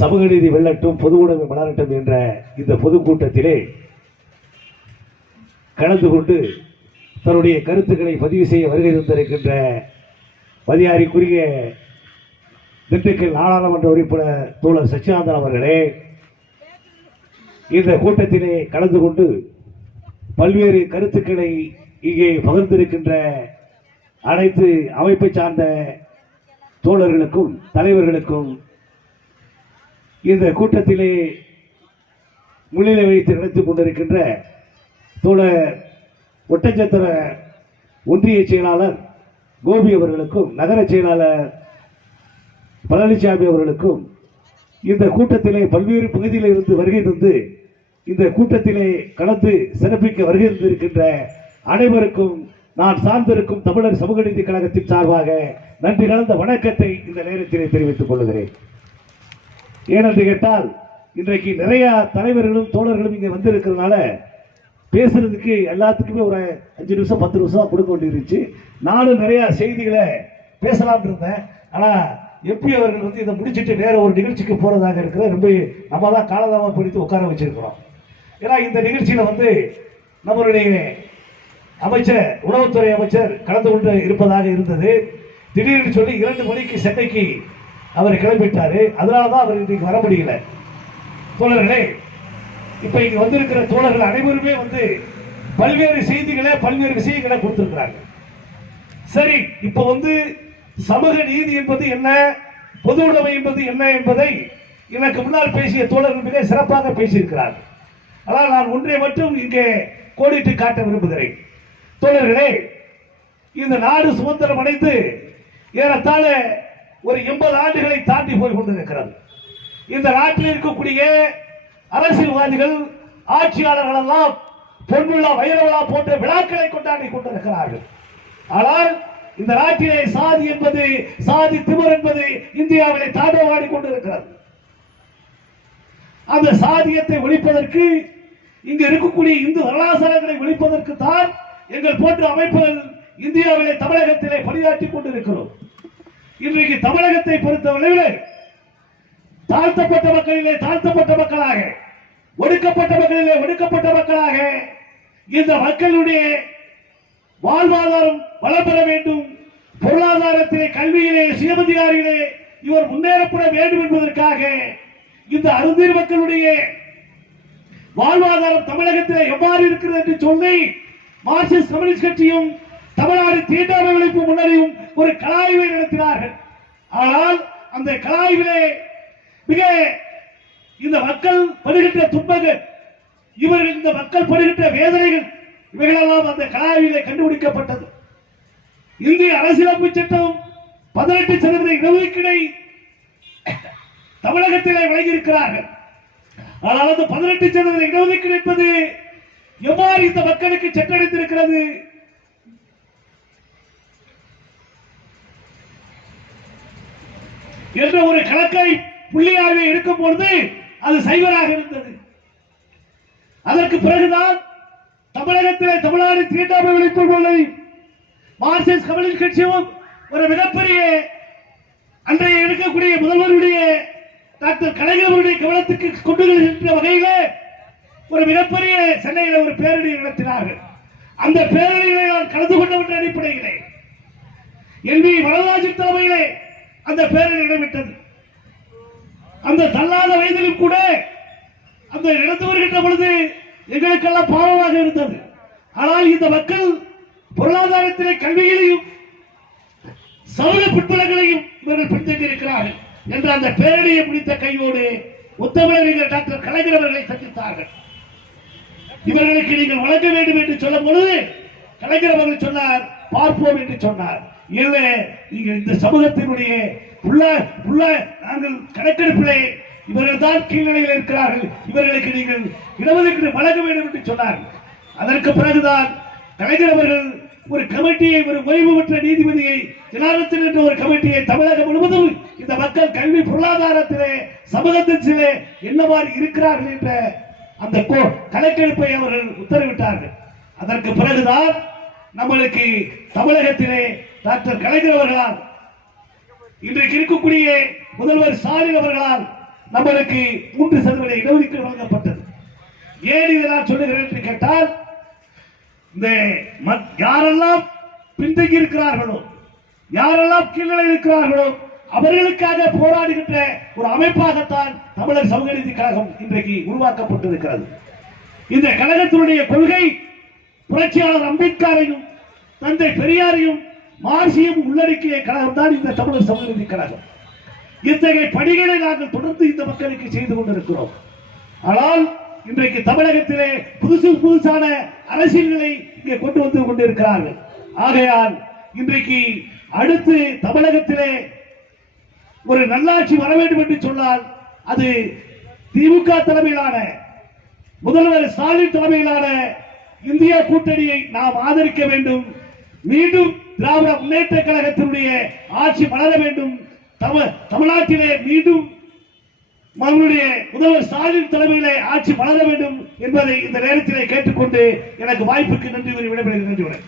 சமூக நீதி வெல்லட்டும், பொது உடைமை மலரட்டும் என்ற இந்த பொதுக்கூட்டத்திலே கலந்து கொண்டு தன்னுடைய கருத்துக்களை பதிவு செய்ய வருகை தந்திருக்கின்ற மதியாரிக்குரிய திண்டுக்கல் நாடாளுமன்ற உறுப்பினர் தோழர் சச்சிதானந்தன் அவர்களே, இந்த கூட்டத்திலே கலந்து கொண்டு பல்வேறு கருத்துக்களை இங்கே பகிர்ந்திருக்கின்ற அனைத்து அமைப்பை சார்ந்த தோழர்களுக்கும் தலைவர்களுக்கும் இந்த கூட்டத்திலே முன்னிலை வைத்து நடத்திக் கொண்டிருக்கின்ற தோழர் ஒட்டச்சத்திர ஒன்றிய செயலாளர் கோபி அவர்களுக்கும் நகர செயலாளர் பழனிசாமி அவர்களுக்கும் இந்த கூட்டத்திலே பல்வேறு பகுதியில் இருந்து வருகை தந்து இந்த கூட்டத்திலே கலந்து சிறப்பிக்க வருகை தந்திருக்கின்ற அனைவருக்கும் நான் சார்ந்திருக்கும் தமிழர் சமூக நீதி கழகத்தின் சார்பாக நன்றி கலந்த வணக்கத்தை இந்த நேரத்திலே தெரிவித்துக் கொள்கிறேன். ஏனென்று கேட்டால் இன்றைக்கு நிறைய தலைவர்களும் தோழர்களும் இங்கே வந்திருக்கிறதுனால பேசுறதுக்கு எல்லாத்துக்குமே ஒரு 5 நிமிஷம் 10 நிமிஷம் கொடுக்க வேண்டியிருந்துச்சு. நானும் நிறைய செய்திகளை பேசலாம் இருந்தேன். ஆனால் எப்படி அவர்கள் இதை முடிச்சுட்டு நேர ஒரு நிகழ்ச்சிக்கு போறதாக இருக்கிற ரொம்ப நம்ம தான் காலதாமம் பிடித்து உட்கார வச்சிருக்கிறோம். ஏன்னா இந்த நிகழ்ச்சியில நம்மளுடைய அமைச்சர் உணவுத்துறை அமைச்சர் கலந்து கொண்டு இருப்பதாக இருந்தது. திடீர்னு சொல்லி 2 மணிக்கு சென்னைக்கு அவர் கிளம்பிட்டாரு. அதனாலதான் அவர் இன்னைக்கு வர முடியல. தோழர்களே, இப்ப இங்க வந்திருக்கிற தோழர்கள் அனைவருமே பல்வேறு செய்திகளை பல்வேறு விஷயங்களை கொடுத்திருக்கிறாங்க. சரி, இப்ப சமூக நீதி என்பது என்ன, பொது உடைமை என்பது என்ன என்பதை எனக்கு முன்னால் பேசிய தோழர்கள் மிக சிறப்பாக பேசியிருக்கிறார். ஆனால் நான் ஒன்றை மட்டும் இங்கே கோடிட்டு காட்ட விரும்புகிறேன். தோழர்களே, இந்த நாடு சுதந்திரம் அடைந்து ஏறத்தாழ ஒரு 80 ஆண்டுகளை தாண்டி போய் கொண்டிருக்கிறது. இந்த நாட்டில் இருக்கக்கூடிய அரசியல்வாதிகள் ஆட்சியாளர்கள் எல்லாம் பொன்விழா வைரவிழா போன்ற விழாக்களை கொண்டாடி கொண்டிருக்கிறார்கள். ஆனால் இந்த நாட்டிலே சாதி என்பது சாதி திமிர் என்பது இந்தியாவிலே தாண்டவாடி கொண்டிருக்கிறது. அந்த சாதியத்தை ஒழிப்பதற்கு இங்கு இருக்கக்கூடிய இந்து கலாச்சாரங்களை ஒழிப்பதற்கு தான் எங்கள் போன்ற அமைப்புகள் இந்தியாவிலே தமிழகத்திலே பணியாற்றிக் கொண்டிருக்கிறோம். இன்றைக்கு தமிழகத்தை பொறுத்தவரையில் தாழ்த்தப்பட்ட மக்களிலே தாழ்த்தப்பட்ட மக்களாக, ஒடுக்கப்பட்ட மக்களிலே ஒடுக்கப்பட்ட மக்களாக இந்த மக்களுடைய வாழ்வாதாரம் வளம் பெற வேண்டும், பொருளாதாரத்திலே கல்வியிலே சுயமதிகாரியிலே இவர் முன்னேறப்பட வேண்டும் என்பதற்காக இந்த அருந்தீர் மக்களுடைய வாழ்வாதாரம் தமிழகத்தில் எவ்வாறு இருக்கிறது என்று சொல்லி மார்க்சிஸ்ட் கம்யூனிஸ்ட் கட்சியும் தமிழ்நாடு தீண்டாமை ஒழிப்பு முன்னணியும் ஒரு கலாய்வை நடத்தினார்கள். ஆனால் அந்த கலாய்விலே மிக இந்த மக்கள் படுகின்ற துன்பங்கள், இவர்கள் இந்த மக்கள் படுகின்ற வேதனைகள் இவைகளெல்லாம் அந்த கலாய்விலே கண்டுபிடிக்கப்பட்டது. இந்திய அரசியலமைப்பு சட்டம் 18% இடஒதுக்கீடை தமிழகத்திலே வழங்கியிருக்கிறார்கள். ஆனால் அந்த 18% இடஒதுக்கீடு என்பது எவ்வாறு இந்த மக்களுக்கு சென்றடைந்திருக்கிறது என்ற ஒரு கணக்கை புள்ளியாக இருக்கும் பொழுது அது சைவராக இருந்தது. அதற்கு பிறகுதான் தமிழகத்திலே தமிழ்நாடு தீண்டாமை ஒழிப்பு முன்னணி மார்க்சிஸ்ட் கம்யூனிஸ்ட் கட்சியும் ஒரு மிகப்பெரிய அன்றைய இருக்கக்கூடிய முதல்வருடைய டாக்டர் கலைஞருடைய கவனத்துக்கு கொண்டு சென்ற வகையில் ஒரு மிகப்பெரிய சென்னையில் ஒரு பேரணி நடத்தினார்கள். அந்த பேரணியிலே நான் கலந்து கொண்டவற்ற அடிப்படையிலே எல்வி வரலாற்று தலைமையிலே அந்த பேரணி இடம்பெற்றது. அந்த தள்ளாத வயதிலும் கூட அந்த நடந்து வருகின்ற பொழுது எங்களுக்கெல்லாம் பாவமாக இருந்தது. ஆனால் இந்த மக்கள் பொருளாதாரத்திலே கல்வியிலையும் சமூக பிற்பலங்களையும் இவர்கள் பின்தங்கியிருக்கிறார்கள் என்ற அந்த பேரணியை முடித்த கையோடு முத்தமிழறிஞர் டாக்டர் கலைஞர் அவர்களை சந்தித்தார்கள். இவர்களுக்கு நீங்கள் வழங்க வேண்டும் என்று சொல்லும் பொழுது கலைஞர் அவர்கள் சொன்னார், பார்ப்போம் என்று சொன்னார். இல்லை, நீங்கள் இந்த சமூகத்தினுடைய நாங்கள் கணக்கெடுப்பிலே இவர்கள் தான் கீழ்நிலையில் இருக்கிறார்கள், இவர்களுக்கு நீங்கள் இடஒதுக்கீடு வழங்க வேண்டும் என்று சொன்னார்கள். அதற்கு பிறகுதான் கலைஞர் அவர்கள் ஒரு கமிட்டியை, ஒரு ஓய்வு பெற்ற நீதிபதியை ஜனார்த்தன் என்ற ஒரு கமிட்டியை தமிழகம் முழுவதும் இந்த மக்கள் கல்வி பொருளாதாரத்திலே சமூகத்திலே என்னவாறு இருக்கிறார்கள் என்ற அந்த கணக்கெடுப்பை அவர்கள் உத்தரவிட்டார்கள். அதற்கு பிறகுதான் நம்மளுக்கு தமிழகத்திலே டாக்டர் கலைஞர் அவர்களால், இன்றைக்கு இருக்கக்கூடிய முதல்வர் ஸ்டாலின் அவர்களால் நம்மளுக்கு 3% இடஒதுக்கீடு வழங்கப்பட்டது. ஏன் இதை நான் சொல்லுகிறேன் என்று கேட்டால், இந்த யாரெல்லாம் பின்தங்கி இருக்கிறார்களோ, யாரெல்லாம் கீழ்நிலை இருக்கிறார்களோ அவர்களுக்காக போராடுகின்ற ஒரு அமைப்பாகத்தான் தமிழர் சமூக நீதி கழகம் இன்றைக்கு உருவாக்கப்பட்டிருக்கிறது. இந்த கழகத்தினுடைய கொள்கை புரட்சியாளர் அம்பேத்கரையும் தந்தை பெரியாரையும் மார்க்சியம் உள்ளடக்கிய கழகம் தான் இந்த தமிழர் சமூக நீதி கழகம். இத்தகைய பணிகளை நாங்கள் தொடர்ந்து இந்த மக்களுக்கு செய்து கொண்டிருக்கிறோம். ஆனால் இன்றைக்கு தமிழகத்திலே புதுசான அரசியல்களை இங்கே கொண்டு வந்து கொண்டிருக்கிறார்கள். ஆகையால் இன்றைக்கு அடுத்து தமிழகத்திலே ஒரு நல்லாட்சி வர வேண்டும் என்று சொன்னால் அது திமுக தலைமையிலான முதல்வர் ஸ்டாலின் தலைமையிலான இந்தியா கூட்டணியை நாம் ஆதரிக்க வேண்டும். மீண்டும் திராவிட முன்னேற்ற கழகத்தினுடைய ஆட்சி வளர வேண்டும். தமிழ்நாட்டிலே மீண்டும் நம்முடைய முதல்வர் ஸ்டாலின் தலைமையிலே ஆட்சி வளர வேண்டும் என்பதை இந்த நேரத்திலே கேட்டுக்கொண்டு எனக்கு வாய்ப்புக்கு நன்றி விடைபெறுகிறேன்.